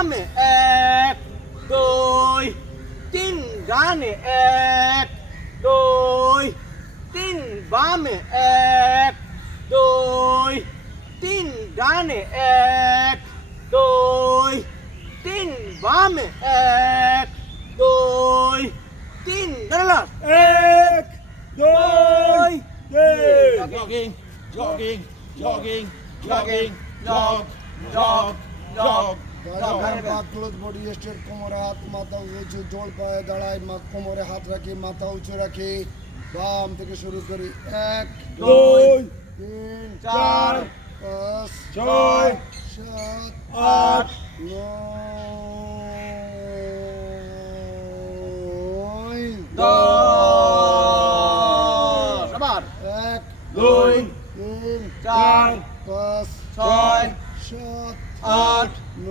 বামে 1 2 3 ডানে 1 2 3 বামে 1 2 3 ডানে 1 2 3 বামে 1 2 3 দাঁড়ালা 1 2 3 jogging, jogging, jogging, jogging, jog, jog, jog. Close body straight, কোমরে হাত, মাথা উঁচু, জোড় পায়ে দাঁড়ায়, কোমরে হাত রাখি, মাথা উঁচু রাখি, বাম থেকে শুরু করি 1 2 3 4 5 6 7 8 9 10 আবার 1 2 3 4 5 6 7 8 9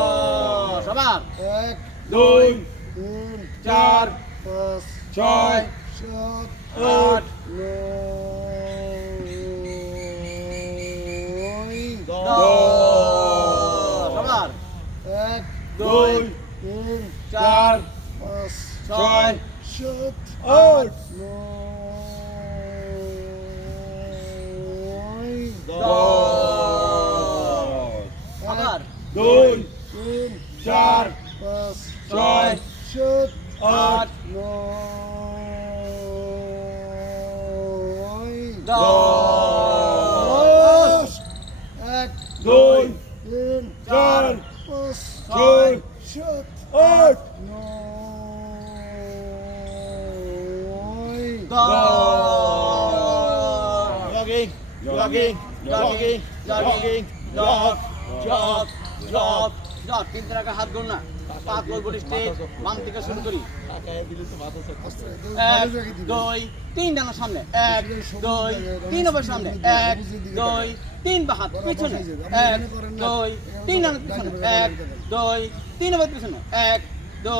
10 আবার 1 2 3 4 5 6 7 8 9 10 আবার 1 2 3 4 5 6 7 8 9 আবার 2 3 4 5 6 7 8 9 10 1 2 3 4 5 6 7 8 9 Jogging, jogging, jogging, jogging, jog, jog, jog. তিন টাকা হাত গোল না পাঁচ গোল বডি স্ট্রেট বাম থেকে শুরু করি 1 2 3 ডানার সামনে 1 2 3 ওভার সামনে 1 2 3 বা হাত পিছনে 1 2 3 ডানার পিছনে 1 2 3 ওভার পিছনে 1 2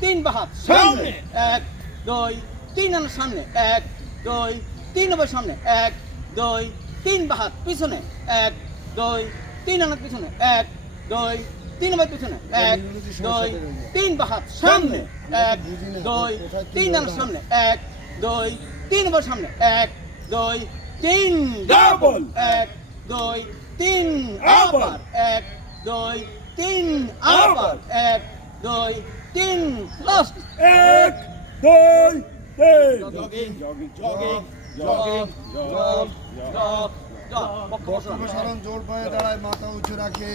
3 বা হাত সামনে 1 2 3 ডানার সামনে 1 2 3 ওভার সামনে 1 2 3 বা হাত পিছনে 1 2 3 ডানার পিছনে 1 2 3 ওভার পিছনে 1 2 3 বা হাত সামনে 1 2 3 ডানার সামনে 1 2 3 ওভার সামনে 1 2 3 ডাবল 1 2 3 আবার 1 2 3 আবার 1 2 3 last 1 2 3 Jogging, jogging, jogging, jogging, jog, jog, jog. বক্রমে সাধারণ জোর পায়ে দাঁড়ায়, মাথা উঁচু রাখে,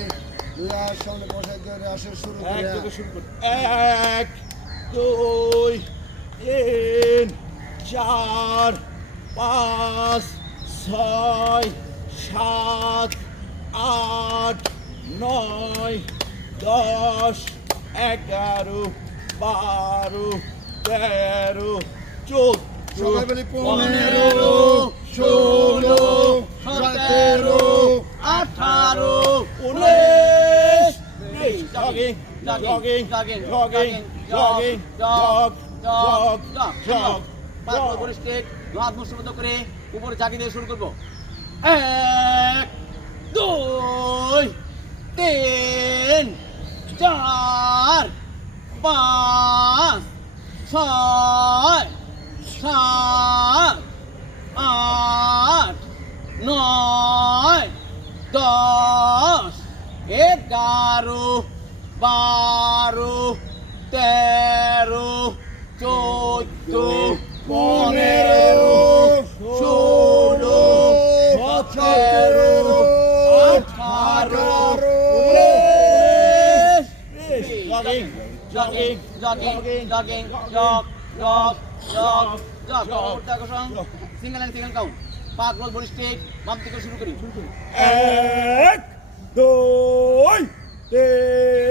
দুই হাত সামনে বসে করে আসে শুরু করে এক থেকে শুরু করি 1 2 3 4 5 6 7 8 9 10 11 12 13 14 সবাই বলি 15 16 17 18 Jogging, jogging, jogging, jogging, jogging, jog, jog, jog. পাঁচ বডি স্ট্রেট হাত মুষ্টিবদ্ধ করে উপরে জাগি দিয়ে শুরু করব 1 2 3 4 5 6 7 8 9 10 11 12 13 14 15 16 17 18 Jogging, jogging, jogging, jog, jog, jog, jog. Single and single count পাঁচ গোল বডি স্ট্রেট বাম থেকে শুরু করি 1 2 3